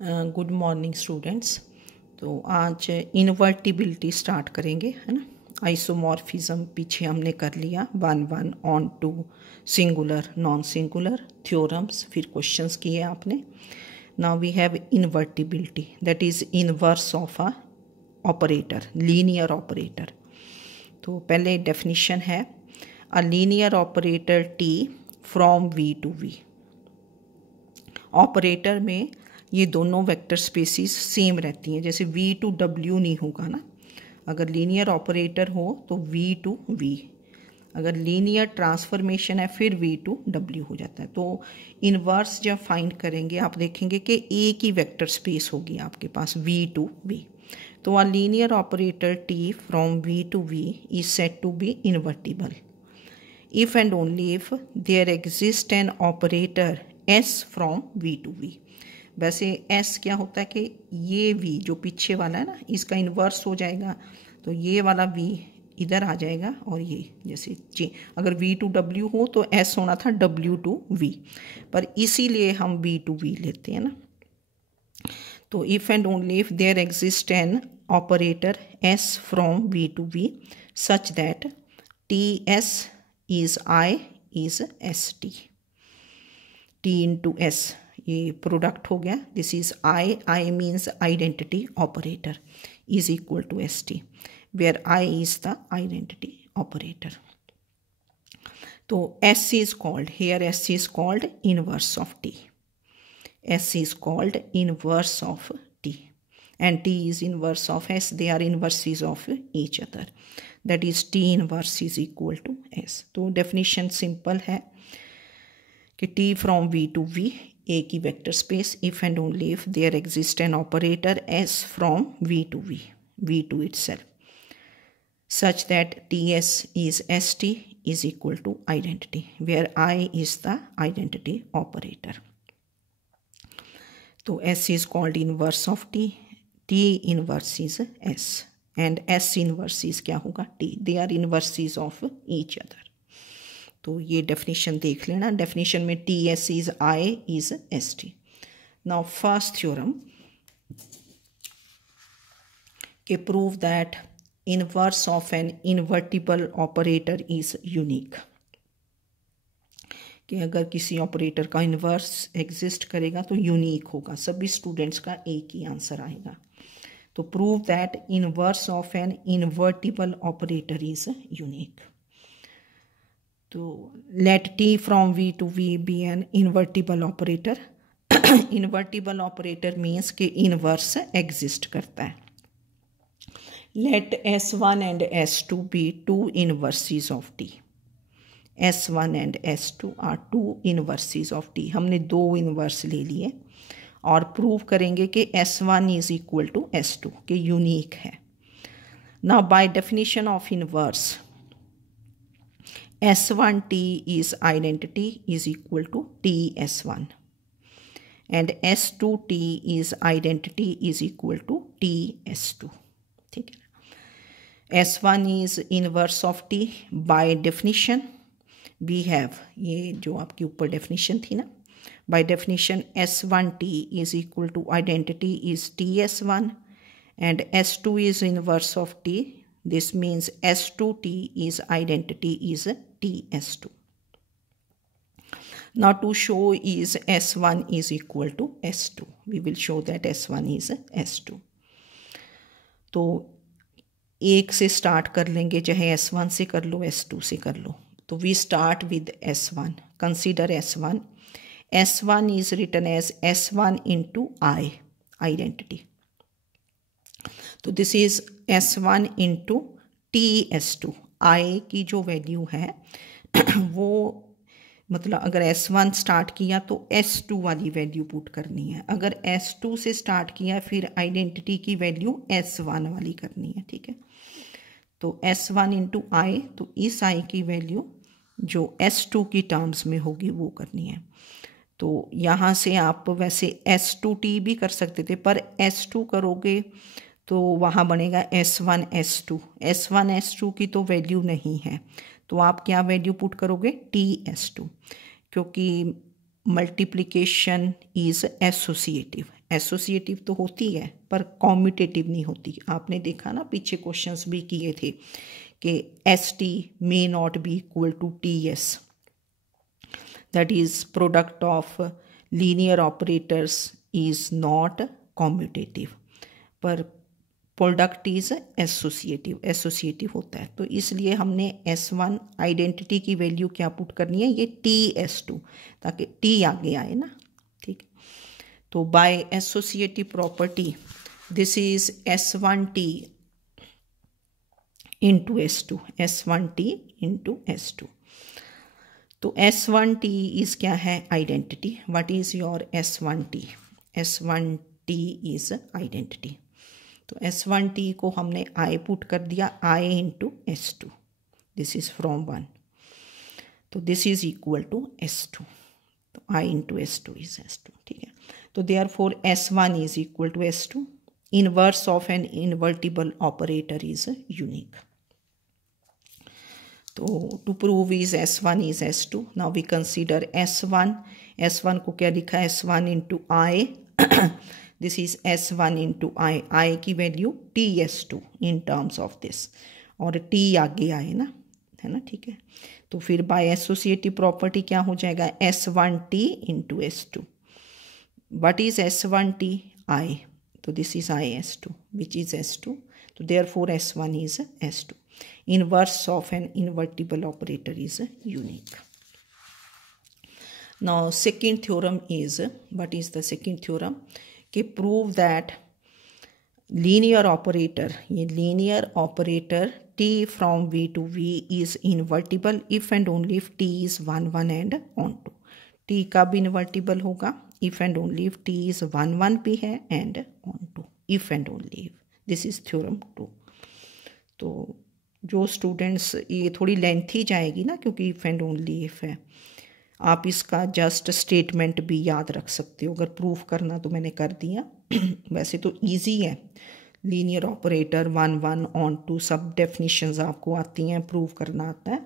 Good morning students. तो आज इन्वर्टिबिलिटी start करेंगे, है ना। आइसोमॉर्फिज्म पीछे हमने कर लिया, 1 onto, singular non singular, theorems, फिर क्वेश्चंस किए आपने। Now we have invertibility, that is inverse of a operator, linear operator. तो पहले डेफिनेशन है a linear operator T from V to V. Operator में ये दोनों वेक्टर स्पेसिस सेम रहती हैं, जैसे v टू w नहीं होगा ना। अगर लीनियर ऑपरेटर हो तो v टू v, अगर लीनियर ट्रांसफॉर्मेशन है फिर v टू w हो जाता है। तो इनवर्स जब फाइंड करेंगे आप देखेंगे कि एक ही वेक्टर स्पेस होगी आपके पास, v टू v। तो a linear operator t from v to v is said to be invertible if and only if there exists an operator s from v to v। वैसे s क्या होता है कि ये v जो पीछे वाला है ना, इसका इन्वर्स हो जाएगा, तो ये वाला v इधर आ जाएगा, और ये जैसे अगर v टू w हो तो s होना था w टू v, पर इसीलिए हम v टू v लेते हैं ना। तो if and only if there exists an operator s from v to v such that ts is I is st, t into s ये प्रोडक्ट हो गया, this is I means identity operator is equal to st, where I is the identity operator. तो s is called here, s is called inverse of t, s is called inverse of t and t is inverse of s, they are inverses of each other, that is t inverse is equal to s। तो definition simple है कि t from v to v एक ही vector space, if and only if there exist an operator s from v to v to itself, such that ts is st is equal to identity, where I is the identity operator। तो s is called inverse of t, t inverse is s and s inverse is क्या होगा t, they are inverses of each other। तो ये definition देख लेना, definition में T S is I is S T. Now first theorem के prove that inverse of an invertible operator is unique, कि अगर किसी ऑपरेटर का इनवर्स एग्जिस्ट करेगा तो यूनिक होगा, सभी स्टूडेंट्स का एक ही आंसर आएगा। तो prove that inverse of an invertible operator is unique. तो let t from v to v be an invertible operator. Invertible operator means कि इनवर्स एग्जिस्ट करता है। Let s1 and s2 be two inverses of t, s1 and s2 are two inverses of t। हमने दो inverse ले लिए और prove करेंगे कि s1 is equal to s2 के यूनिक है। Now by definition of inverse s1t is identity is equal to ts1 and s2t is identity is equal to ts2, ठीक है। s1 is inverse of t, by definition we have, ये जो आपके ऊपर definition थी ना, by definition s1t is equal to identity is ts1 and s2 is inverse of t, this means s2t is identity is ts2। now to show is s1 is equal to s2, we will show that s1 is s2। तो एक से start कर लेंगे, चाहे s1 से कर लो s2 से कर लो। तो we start with s1, consider s1, s1 is written as s1 into I, identity। तो this is s1 into ts2, I की जो वैल्यू है वो मतलब अगर s1 स्टार्ट किया तो s2 वाली वैल्यू पुट करनी है, अगर s2 से स्टार्ट किया फिर आइडेंटिटी की वैल्यू s1 वाली करनी है, ठीक है। तो s1 इंटू आई, तो इस i की वैल्यू जो s2 की टर्म्स में होगी वो करनी है। तो यहाँ से आप वैसे s2t भी कर सकते थे, पर s2 करोगे तो वहाँ बनेगा s1 s2, s1 s2 की तो वैल्यू नहीं है, तो आप क्या वैल्यू पुट करोगे ts2, क्योंकि मल्टीप्लिकेशन इज एसोसिएटिव, एसोसिएटिव तो होती है पर कॉम्यूटेटिव नहीं होती। आपने देखा ना, पीछे क्वेश्चंस भी किए थे कि S T may not be equal to T S, that is product of linear operators is not commutative, पर प्रोडक्ट इज एसोसिएटिव, एसोसिएटिव होता है। तो इसलिए हमने S1 आइडेंटिटी की वैल्यू क्या पुट करनी है, ये TS2, ताकि T आगे आए ना, ठीक। तो by associative property this is S1T into S2, S1T into S2। तो S1T इज क्या है, identity. What is your S1T? S1T is identity. तो S1T को हमने I पुट कर दिया, I into S2, this is from 1, तो this is equal to S2, तो I into S2 is S2, ठीक है। तो therefore S1 is equal to S2, inverse of an invertible operator is unique. तो to prove is S1 is S2, now we consider S1, S1 को क्या लिखा है, S1 into I, this is S1 into I की value TS2 in terms of this, और T आगे आए ना, है ना, ठीक है। तो फिर बाय एसोसिएटिव प्रॉपर्टी क्या हो जाएगा, S1T into S2। What is S1T? I, तो this is IS2 which is S2, तो therefore S1 is S2, inverse of an invertible operator is unique. Now second theorem is, what is the second theorem? कि prove that linear operator, ये linear operator t from v to v is invertible if and only if t is 1 1 and onto। t कब invertible होगा, if and only if t is 1 1 भी है and onto, if and only if, this is theorem 2। तो जो students, ये थोड़ी lengthy जाएगी ना क्योंकि इफ़ एंड ओनली इफ़ है, आप इसका जस्ट स्टेटमेंट भी याद रख सकते हो, अगर प्रूफ करना तो मैंने कर दिया। वैसे तो इजी है, लीनियर ऑपरेटर 1 1 ऑन टू सब डेफिनेशंस आपको आती हैं, प्रूव करना आता है,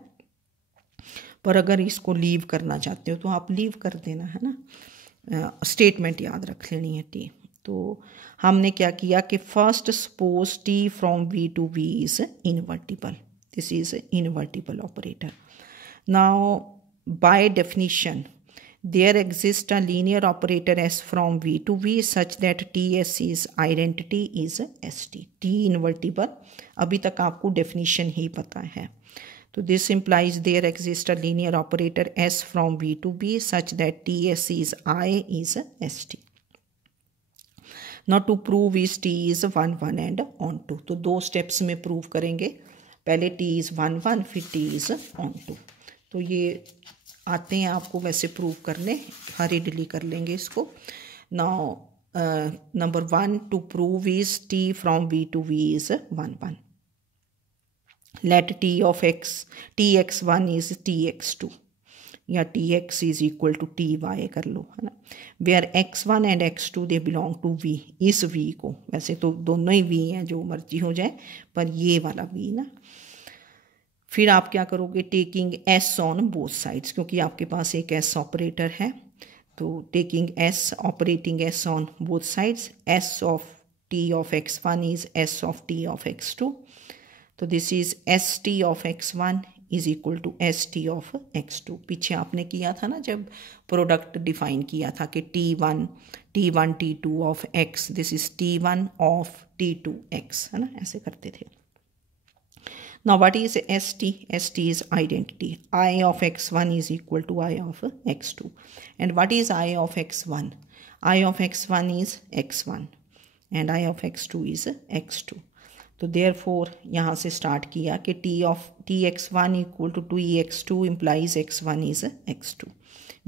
पर अगर इसको लीव करना चाहते हो तो आप लीव कर देना, है ना, स्टेटमेंट याद रख लेनी है टी। तो हमने क्या किया कि first suppose T from V to V is invertible, this is invertible operator. Now by definition there exist a linear operator S from V to V such that TS is identity is ST, T invertible, अभी तक आपको definition ही पता है। तो this implies there exists a linear operator S from V to B such that TS is I is ST। Now to prove is T is 1 1 and onto, तो दो steps में प्रूव करेंगे, पहले T is 1 1 फिर T is onto। तो ये आते हैं आपको वैसे प्रूव करने, हरीडली कर लेंगे इसको। Now number 1 to prove is T from V to V is 1 1। let T of x, Tx1 is Tx2 या Tx is equal to Ty कर लो, है ना, where x1 and x2 they belong to V, इस V को, वैसे तो दोनों ही V हैं, जो मर्जी हो जाए, पर ये वाला V ना। फिर आप क्या करोगे, taking S on both sides, क्योंकि आपके पास एक S ऑपरेटर है, तो taking S, operating S on both sides, S of T of x1 is S of T of x2, तो this is ST of x1 is equal to ST of x2। पीछे आपने किया था ना जब product define किया था कि T1 T2 of x, this is T1 of T2 x, है ना, ऐसे करते थे। Now what is ST? ST is identity, I of x1 is equal to I of x2, and what is I of x1? I of x1 is x1 and I of x2 is x2। तो therefore यहाँ से start किया कि Tx1 equal to 2x2 implies x1 is x2,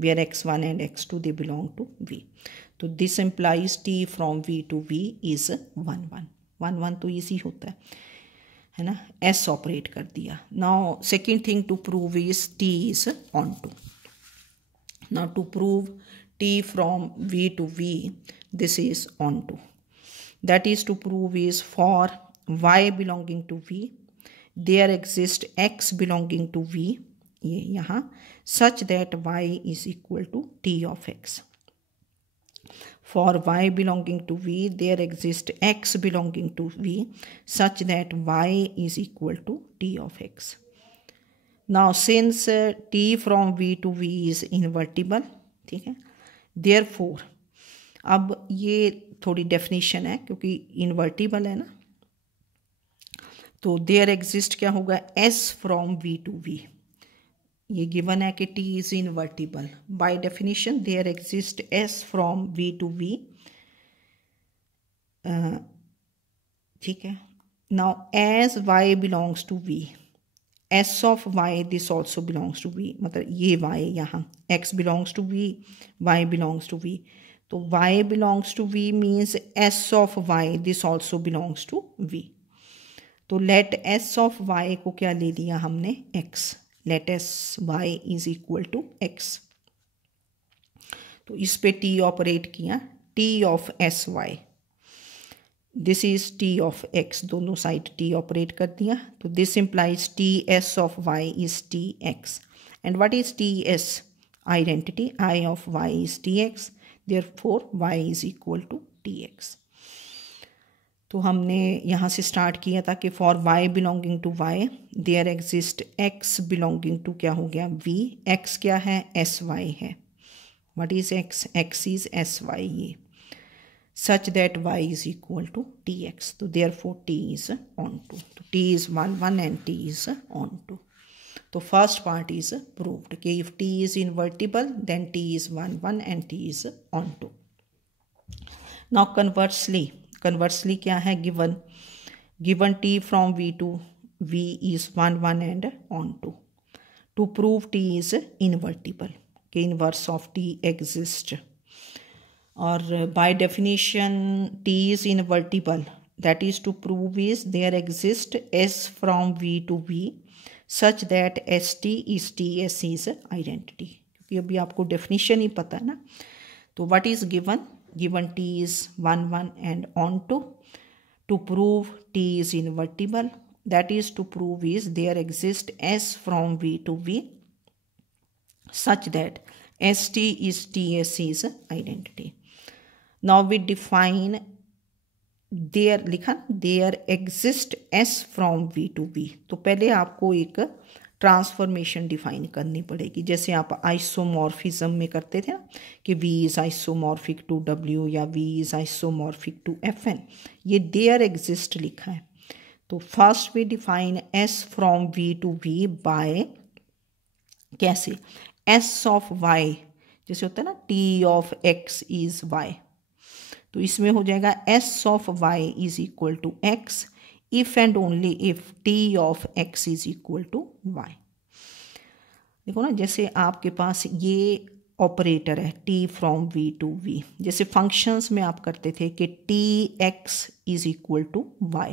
where x1 and x2 they belong to V। तो this implies T from V to V is 1 1 1 1, तो easy होता है ना, S ऑपरेट कर दिया। Now second thing to prove is T is onto. Now to prove T from V to V, this is onto, that is to prove is for y belonging to V there exist x belonging to V, ये यहाँ, such that y is equal to T of x। For y belonging to v there exist x belonging to v such that y is equal to t of x. Now since t from v to v is invertible, ठीक है, therefore अब ये थोड़ी definition है क्योंकि invertible है ना, तो देयर एग्जिस्ट क्या होगा, s from v to v. ये गिवन है कि t is invertible. By definition there exist s from v to v. ठीक है. Now as y belongs to v, s of y this also belongs to v. मतलब ये y यहाँ x belongs to v, y belongs to v. तो y belongs to v means s of y this also belongs to v. तो let s of y को क्या ले लिया हमने, x. Let s y is equal to x. तो इस पे t ऑपरेट किया, t of s y, this is t of x, दोनों साइड t ऑपरेट कर दिया. तो this implies t s of y is t x. And what is t s, identity I of y is t x, therefore y is equal to t x. तो हमने यहाँ से start किया था कि for y belonging to y there exist x belonging to क्या हो गया v. x क्या है, एस वाई है. What is x, x is S Y. ये such that y is equal to T X. तो therefore t is onto. तो t is 1 1 and t is onto. तो first part is proved कि if t is invertible then t is 1 1 and t is onto. Now conversely क्या है, given t from v to v is 1 1 and onto. To prove t is invertible कि inverse of t exist. और by definition t is invertible, that is to prove is there exist s from v to v such that st is ts is identity. क्योंकि अभी आपको definition ही पता है ना. तो what is given t is 1 1 and on to prove t is invertible, that is to prove is there exist s from v to v such that st is ts is identity. Now we define there, लिखा there exist s from v to v. तो पहले आपको एक transformation define करनी पड़ेगी, जैसे आप isomorphism में करते थे ना कि v is isomorphic to w या v is isomorphic to fn. ये देयर एग्जिस्ट लिखा है. तो first we define s from v to v by कैसे, s ऑफ y जैसे होता है ना t of x is y. तो इसमें हो जाएगा s of y is equal to x if and only if t of x is equal to y. देखो ना, जैसे आपके पास ये ऑपरेटर है t from v to v, जैसे फंक्शंस में आप करते थे कि t x is equal to y,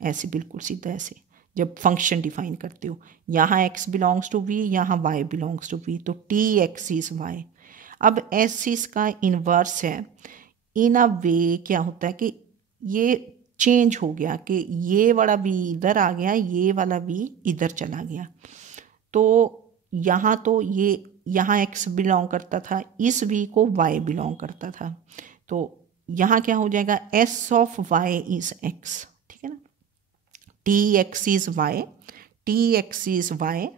ऐसे बिल्कुल सीधा ऐसे जब फंक्शन डिफाइन करते हो, यहाँ x बिलोंग्स टू v, यहाँ y बिलोंग्स टू v, तो t x इज y. अब s इसका इन्वर्स है. इन अ वे क्या होता है कि ये चेंज हो गया कि ये वाला भी इधर आ गया, ये वाला भी इधर चला गया. तो ये यहाँ x बिलोंग करता था, इस v को y बिलोंग करता था. तो यहाँ क्या हो जाएगा, s of y is x. ठीक है ना, tx is y, tx is y.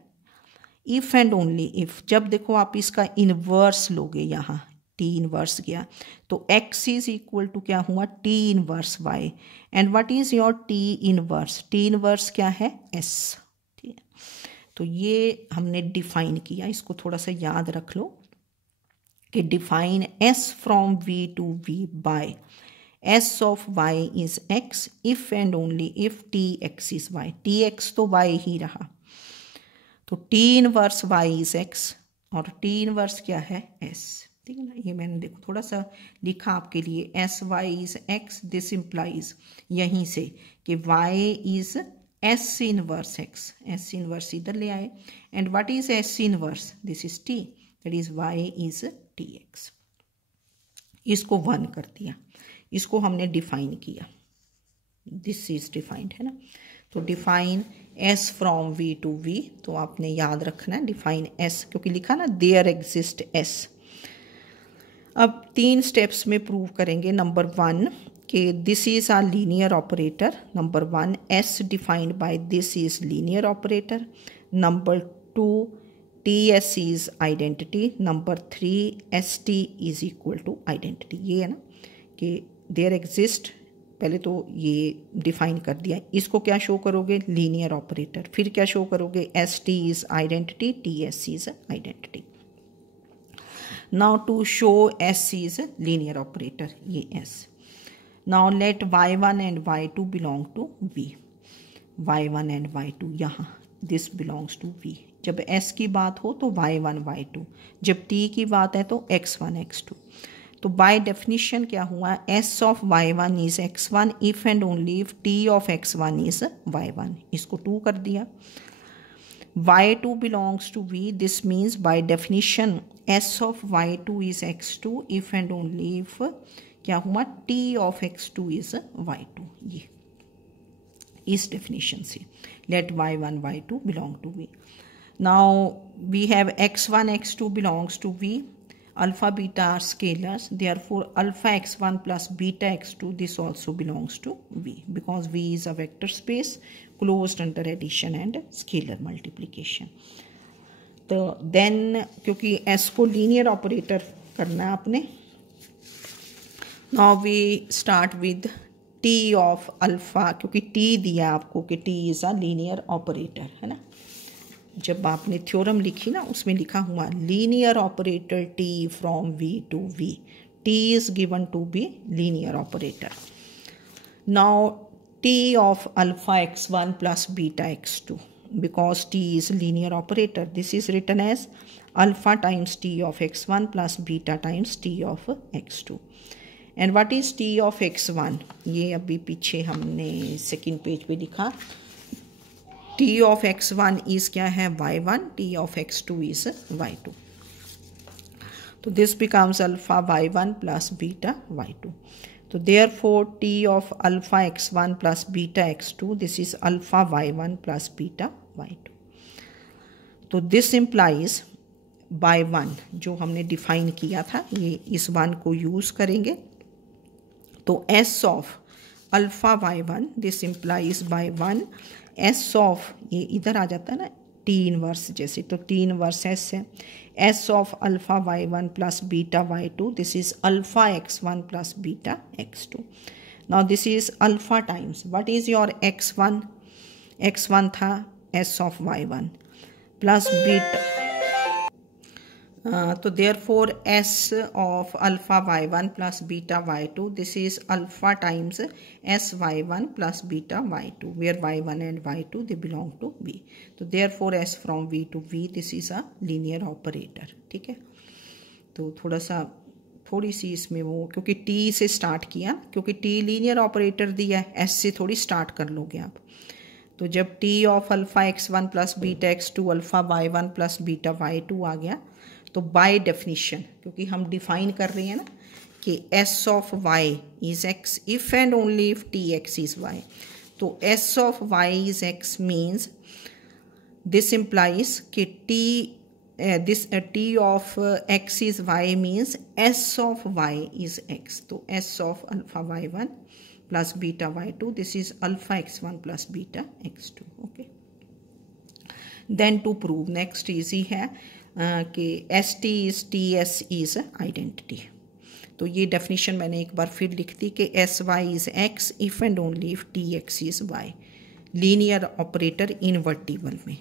If and only if, जब देखो आप इसका इन्वर्स लोगे, यहाँ t इनवर्स गया तो x इज इक्वल टू क्या हुआ, t inverse y. And what is your t inverse, t inverse क्या है, s. ठीक है, तो ये हमने डिफाइन किया. इसको थोड़ा सा याद रख लो कि define s from v to v by s of y is x if and only if tx is y. tx तो y ही रहा, तो t inverse y is x और t इनवर्स क्या है, s. ठीक है ना, ये मैंने देखो थोड़ा सा लिखा आपके लिए, S Y is X. This implies यहीं से कि Y is S inverse X, S inverse इधर ले आए. And what is S inverse, this is T, that is Y is T X. इसको 1 कर दिया, इसको हमने डिफाइन किया. दिस इज डिफाइंड है ना. तो define S from V to V, तो आपने याद रखना है डिफाइन एस, क्योंकि लिखा ना देयर एग्जिस्ट एस. अब 3 स्टेप्स में प्रूव करेंगे। नंबर 1 कि this is a linear operator. Number 1 S defined by this is linear operator. Number 2 T S is identity. Number 3 S T is equal to identity. ये है ना कि there exist, पहले तो ये डिफाइन कर दिया, इसको क्या शो करोगे, लीनियर ऑपरेटर। फिर क्या शो करोगे, S T is identity, T S is identity. Now to show S is linear operator, ये S. Now let y1 and y2 belong to v। y1 and y2 यहाँ this belongs to v। जब s की बात हो तो y1 y2, जब t की बात है तो x1 x2। तो बाय डेफिनेशन क्या हुआ, s of y1 is x1 if and only if t of x1 is y1। इसको 2 कर दिया। y2 belongs to v, this means by definition s of y2 is x2 if and only if क्या हुआ, t of x2 is y2। ये इस definition से let y1 y2 belong to v। now we have x1 x2 belongs to v। alpha beta are scalars, therefore alpha x1 plus beta x2 this also belongs to v because v is a vector space closed under addition and scalar multiplication। तो then क्योंकि s को linear operator करना है आपने, now we start with t of alpha, क्योंकि t दिया आपको कि t is a linear operator, है ना। जब आपने थ्योरम लिखी ना उसमें लिखा हुआ linear operator t from v to v, t is given to be linear operator. Now t of alpha x1 plus beta x2, because t is linear operator, this is written as alpha times t of x1 plus beta times t of x2। and what is t of x1, ये अभी पीछे हमने second page पे लिखा। t of x1 is क्या है, y1, t of x2 is y2। तो this becomes alpha y1 plus beta y2। तो therefore t of alpha x1 plus beta x2 this is alpha y1 plus beta y2। तो this implies by 1 जो हमने define किया था, ये इस 1 को यूज़ करेंगे। तो s of alpha y1 this implies by 1 s of, ये इधर आ जाता है ना t इनवर्स जैसे, तो t इनवर्स s है। s of alpha y1 plus beta y2 this is alpha x1 plus beta x2। Now this is alpha times what is your x1, x1 था s of y1 plus beta, तो therefore s of alpha y1 plus beta y2 this is alpha times s y1 plus beta y2 where y1 and y2 they belong to v। तो therefore s from v to v this is a linear operator। ठीक है, तो थोड़ी सी इसमें वो, क्योंकि t से start किया, क्योंकि t लीनियर ऑपरेटर दिया है, s से थोड़ी स्टार्ट कर लोगे आप। तो जब t of alpha x1 plus beta x2 alpha y1 plus beta y2 आ गया, तो बाय डेफिनेशन, क्योंकि हम डिफाइन कर रहे हैं ना कि s of y is x if and only if T X is y। तो s of y is x means this implies कि t of x is y means s of y is x। तो s of alpha y1 plus beta y2 this is alpha x1 plus beta x2। Okay, then to prove next easy है कि S T is T S is identity. तो ये definition मैंने एक बार फिर लिख दी कि S Y is X if and only if T X is Y, linear operator invertible में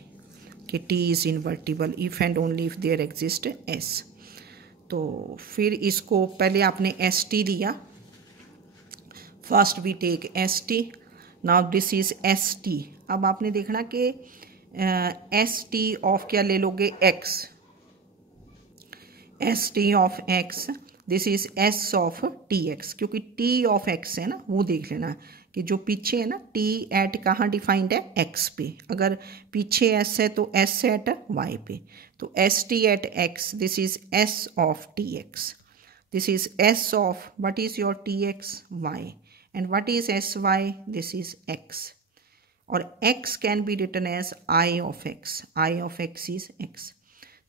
कि T is invertible if and only if there exist S. तो फिर इसको पहले आपने एस टी लिया, first we take S T, now this is S T. अब आपने देखना कि एस टी ऑफ क्या ले लोगे, x, S T of x this is S of T x, क्योंकि टी ऑफ एक्स है ना, वो देख लेना कि जो पीछे है ना टी एट कहाँ डिफाइंड है, एक्स पे। अगर पीछे एस है तो एस एट वाई पे। तो S T at X this is S of T X, this is S of what is your T X, Y, and what is S Y, this is X. और x can be written as I of x, I of x is x।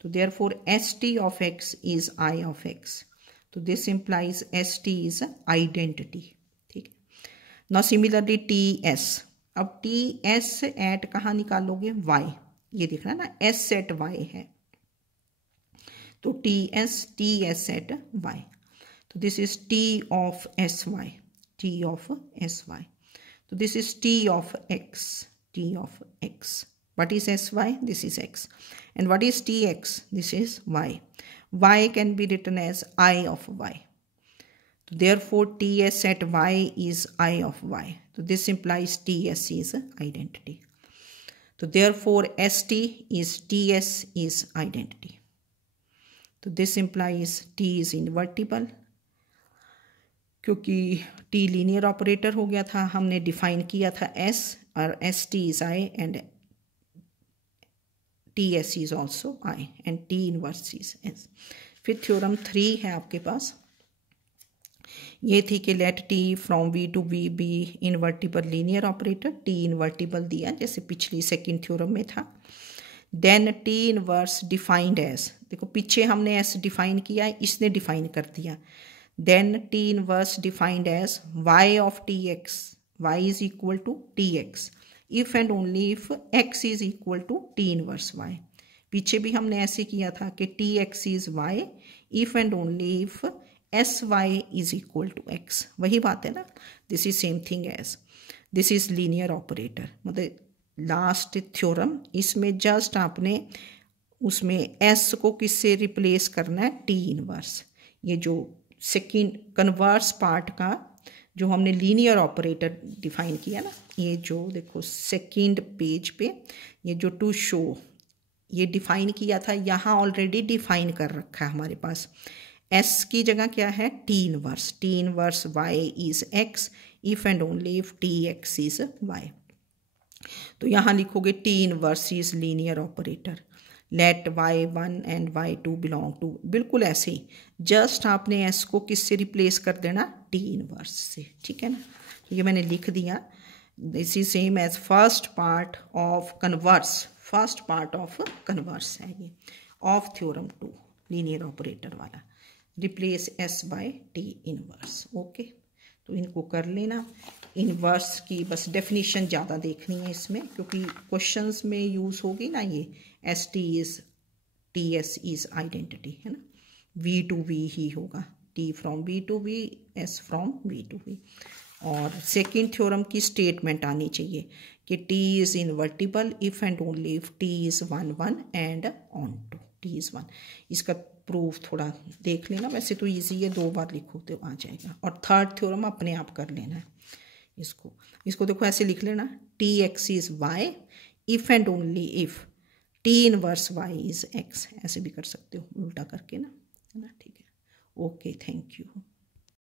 तो therefore st of x is I of x। तो this implies S T is identity, ठीक है। Now similarly T S, अब T S eight कहाँ निकालोगे, Y, ये दिख रहा है ना, एस एट वाई है, तो टी एस एट वाई, तो this is T of S Y, T of S Y, तो this is T of X, T of X. What is sy? This is x. And what is tx? This is y. Y can be written as I of y. So therefore, ts at y is I of y. So this implies ts is identity. So therefore, st is ts is identity. So this implies t is invertible. क्योंकि t linear operator हो गया था, हमने define किया था s, और st is I and ts is also I and t inverse is s. फिर theorem 3 है आपके पास, ये थी कि let t from v to v be invertible linear operator, t invertible दिया जैसे पिछली सेकंड थ्योरम में था. Then t inverse defined as, देखो पीछे हमने s डिफाइन किया है, इसने डिफाइन कर दिया. Then t inverse defined as y of tx, y is equal to tx if and only if x is equal to t inverse y. पीछे भी हमने ऐसे किया था कि tx is y if and only if sy is equal to x. वही बात है ना, this is same thing as this is linear operator. मतलब लास्ट थ्योरम, इसमें जस्ट आपने उसमें s को किससे रिप्लेस करना है, t इनवर्स. ये जो सेकेंड कन्वर्स पार्ट का जो हमने लीनियर ऑपरेटर डिफाइन किया ना, ये जो देखो सेकेंड पेज पे ये जो टू शो ये डिफाइन किया था, यहाँ ऑलरेडी डिफाइन कर रखा है हमारे पास. s की जगह क्या है, t inverse y is x if and only if tx is y. तो यहाँ लिखोगे t inverse is linear operator, let y1 and y2 belong to, बिल्कुल ऐसे ही, जस्ट आपने s को किससे रिप्लेस कर देना, t इनवर्स से, ठीक है ना. तो ये मैंने लिख दिया, this is same as first part of converse, first part of converse है ये ऑफ थ्योरम 2 लीनियर ऑपरेटर वाला, replace s by t inverse. Okay, तो इनको कर लेना. इनवर्स की बस डेफिनेशन ज़्यादा देखनी है इसमें, क्योंकि क्वेश्चंस में यूज़ होगी ना ये S T is T S is identity, है ना, वी टू वी ही होगा, T from V to V, S from V to V. और सेकेंड थ्योरम की स्टेटमेंट आनी चाहिए कि T is invertible if and only if T is 1 1 and onto T is 1. इसका प्रूफ थोड़ा देख लेना, वैसे तो ईजी है, 2 बार लिखो तो आ जाएगा. और थर्ड थ्योरम अपने आप कर लेना है. इसको देखो ऐसे लिख लेना, T X is Y if and only if T inverse Y is X, ऐसे भी कर सकते हो उल्टा करके ना, है ना, ठीक है. Okay, thank you.